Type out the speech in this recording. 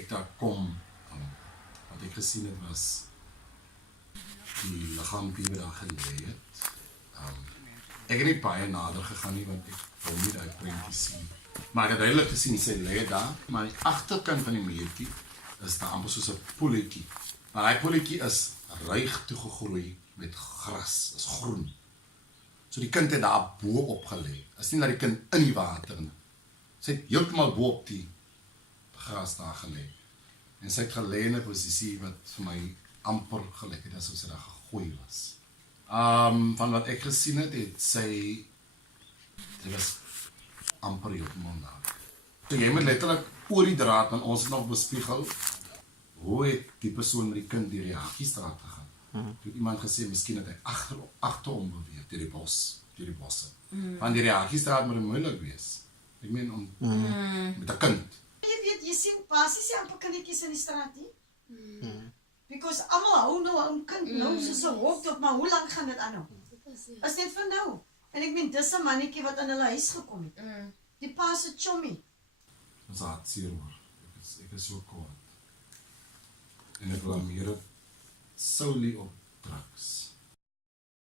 ek daar kom, wat ek gesien het was die liggaampie wat daar gelê het. Ek het nie baie nader gegaan nie, want ek wil nie daai prentjie sien. Maar ek het duidelik gesien, sy lê daar, maar die agterkant van die muurtjie is daar amper soos 'n poeltjie. Maar daai poeltjie is ruig toegegroei met gras, is groen. So die kind het daar bo op gelê. Is nie dat die kind in die water nie. Sy het heeltemal bo op die gras daar gelê. En sy het gelê in 'n posisie wat vir my amper gelyk het asof sy daar gegooi was. Van wat ek gesien het, sy was amper heeltemal daar. So jy moet letterlik oor die draad, want ons het nog bespiegel, hoe het die persoon met die kind deur die Haagiestraat gegaan. Toe iemand gesê, miskien het hy agterom beweeg, deur die bosse. Want deur die Haagiestraat moet het moeilik wees. Ek meen, met 'n kind. Jy weet, jy sien basies nie amper kindertjies in die straat nie. Because almal hou nou 'n kind nou soos 'n hok tot, maar hoe lank gaan dit aanhou? Is net van nou. En ek meen, dis 'n mannetjie wat in hulle huis gekom het. Die pa se chommy. Ons het seer hoor. Ek is so kwaad. En ek blameer dit solely op drugs.